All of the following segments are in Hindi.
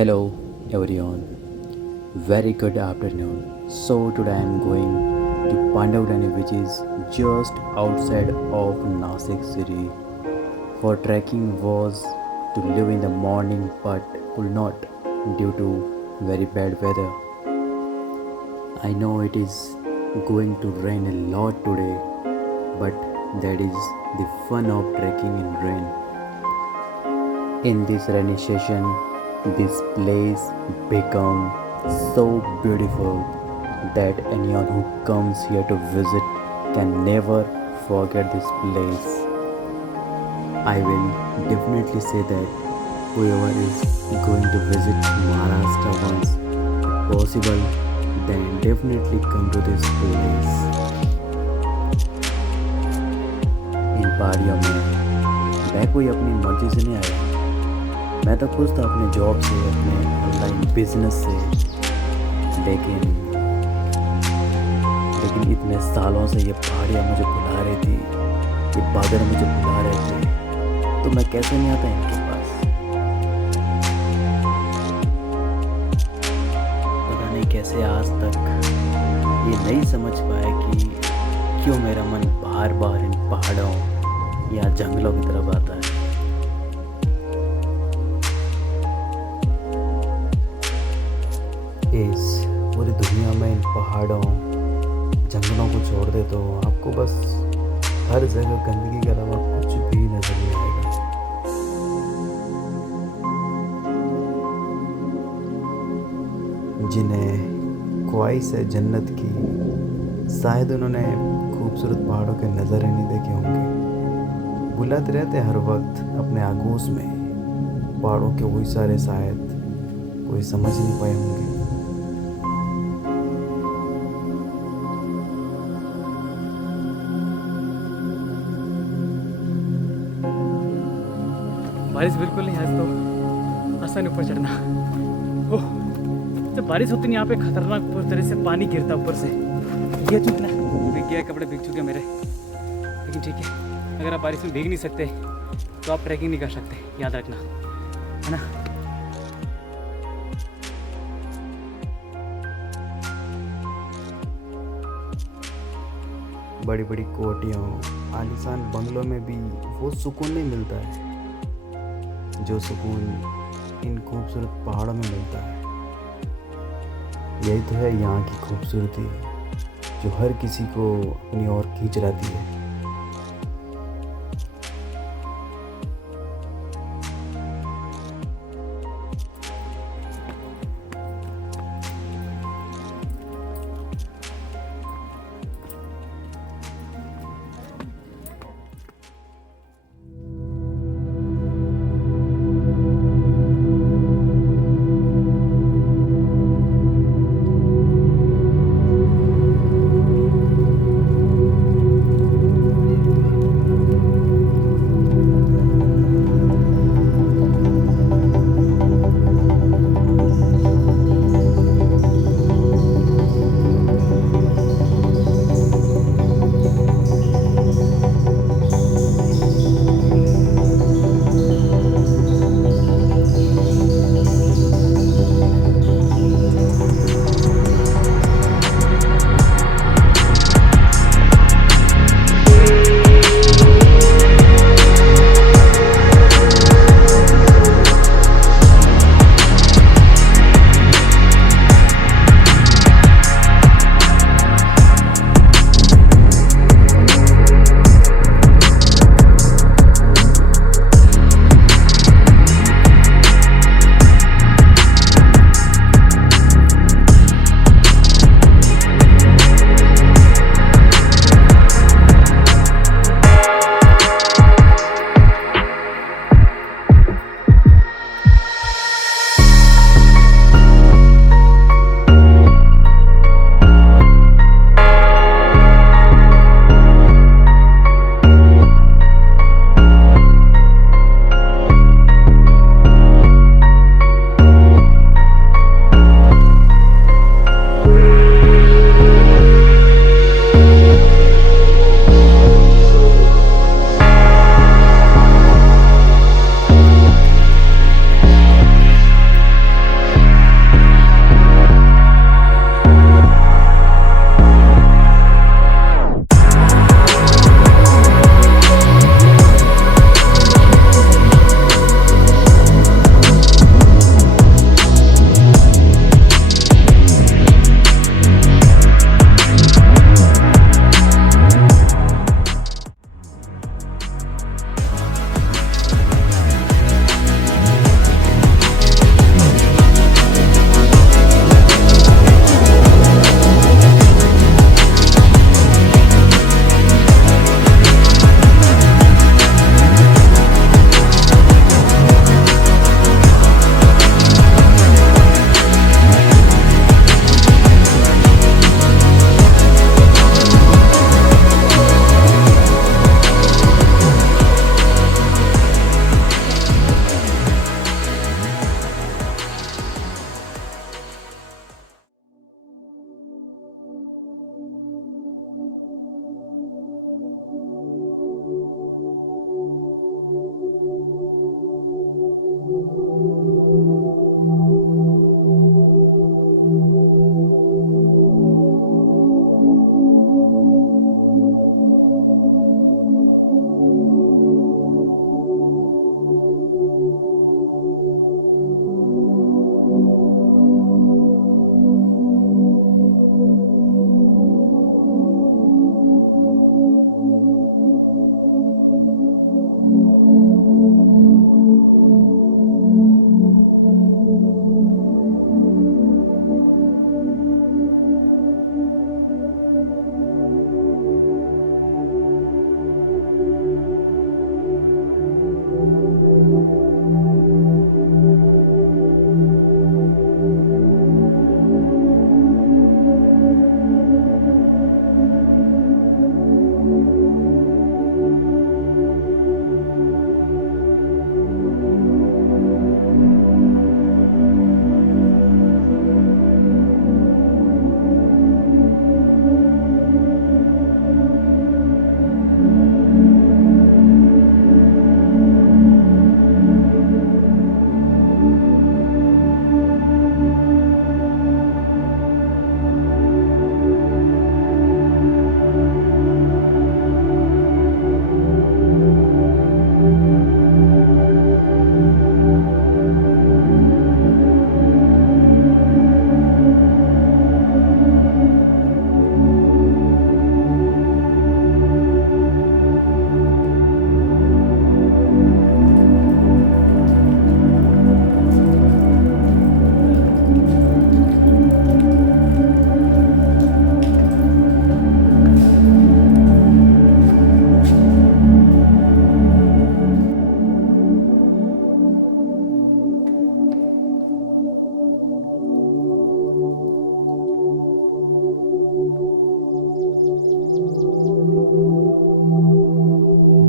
Hello everyone, very good afternoon. So today I am going to Pandavdani, which is just outside of Nasik city. For trekking was to leave in the morning but could not due to very bad weather. I know it is going to rain a lot today, but that is the fun of trekking in rain. In this rainy session, this place become so beautiful that anyone who comes here to visit can never forget this place. I will definitely say that whoever is going to visit Maharashtra once, if possible, then definitely come to this place. इन पहाड़ियों में मैं कोई अपनी मर्जी से नहीं आया। मैं तो खुश था अपने जॉब से, अपने ऑनलाइन बिजनेस से, लेकिन लेकिन इतने सालों से ये पहाड़ियाँ मुझे बुला रही थी, ये बादल मुझे बुला रहे थे, तो मैं कैसे नहीं आता इनके पास। पता नहीं कैसे आज तक ये नहीं समझ पाया कि क्यों मेरा मन बार बार इन पहाड़ों या जंगलों की तरफ आता है। इस पूरी दुनिया में इन पहाड़ों जंगलों को छोड़ दे तो आपको बस हर जगह गंदगी के अलावा कुछ भी नजर नहीं आएगा। जिन्हें ख्वाहिश है जन्नत की, शायद उन्होंने खूबसूरत पहाड़ों के नज़ारे नहीं देखे होंगे। बुलाते रहते हर वक्त अपने आगोश में पहाड़ों के वही सारे, शायद कोई समझ नहीं पाए होंगे। बारिश बिल्कुल नहीं, आज तो आसान ऊपर चढ़ना। ओह, जब बारिश होती है यहाँ पे खतरनाक तरह से पानी गिरता ऊपर से। ये चुकना भीग गया, कपड़े भीग चुके मेरे, लेकिन ठीक है, अगर आप बारिश में भीग नहीं सकते तो आप ट्रैकिंग नहीं कर सकते, याद रखना, है ना। बड़ी बड़ी कोठियों, आलीशान बंगलों में भी वो सुकून नहीं मिलता है जो सुकून इन खूबसूरत पहाड़ों में मिलता है। यही तो है यहाँ की खूबसूरती, जो हर किसी को अपनी ओर खींच लाती है।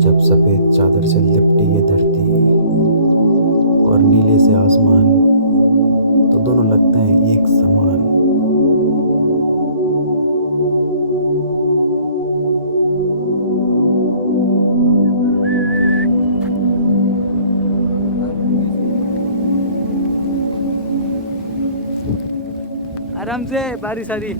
जब सफ़ेद चादर से लिपटी ये धरती और नीले से आसमान, तो दोनों लगते हैं एक समान। आराम से, बारिश आ रही।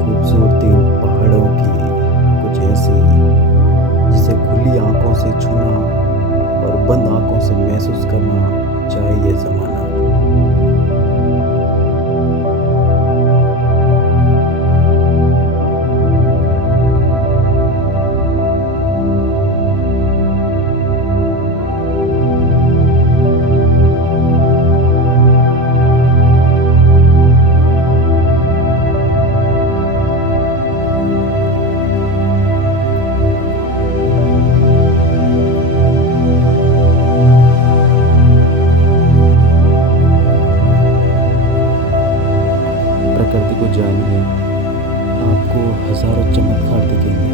खूबसूरती इन पहाड़ों की कुछ ऐसी, जिसे खुली आंखों से छूना और बंद आंखों से महसूस करना चाहिए ज़माना। प्रकृति को जानिए, आपको हजारों चमत्कार दिखेंगे।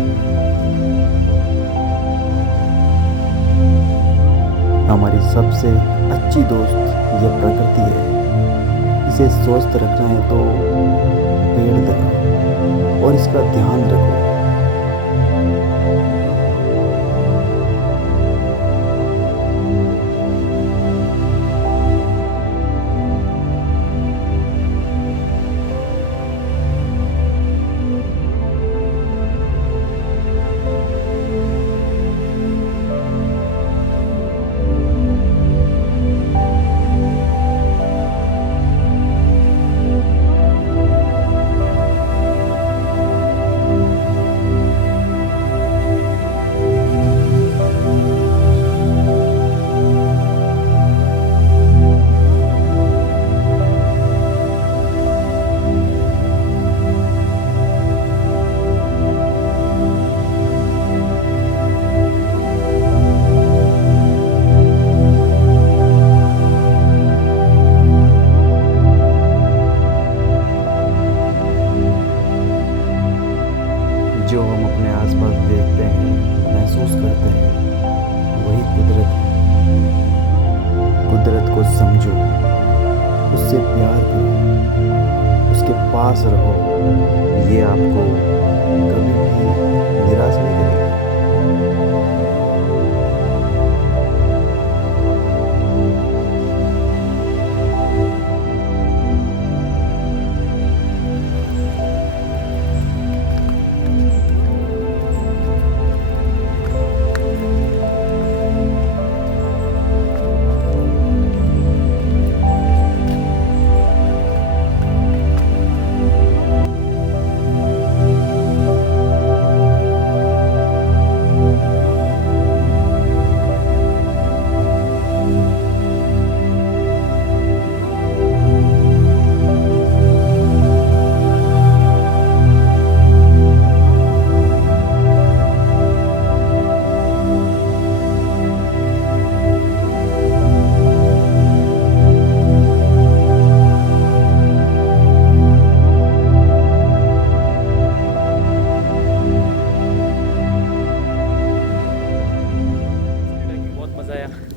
हमारी सबसे अच्छी दोस्त ये प्रकृति है। इसे स्वस्थ रखना है तो पेड़ लगाओ और इसका ध्यान रखो। जो हम अपने आसपास देखते हैं, महसूस करते हैं, वही कुदरत है। कुदरत को समझो, उससे प्यार करो, उसके पास रहो। ये आपको कभी भी निराश नहीं करेगा।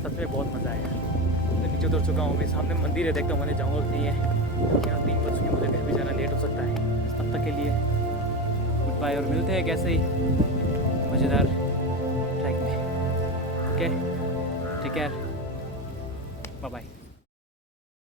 सच में बहुत मज़ा आया। मैं नीचे उतर चुका हूँ, अभी सामने मंदिर है, देखता हूँ मैंने जाऊँगा कि नहीं है, क्योंकि यहाँ 3 बज चुके, मुझे कहीं भी जाना लेट हो सकता है। तब तक के लिए गुड बाय और मिलते हैं कैसे ही मज़ेदार ट्रैक में। Okay, take care, bye bye.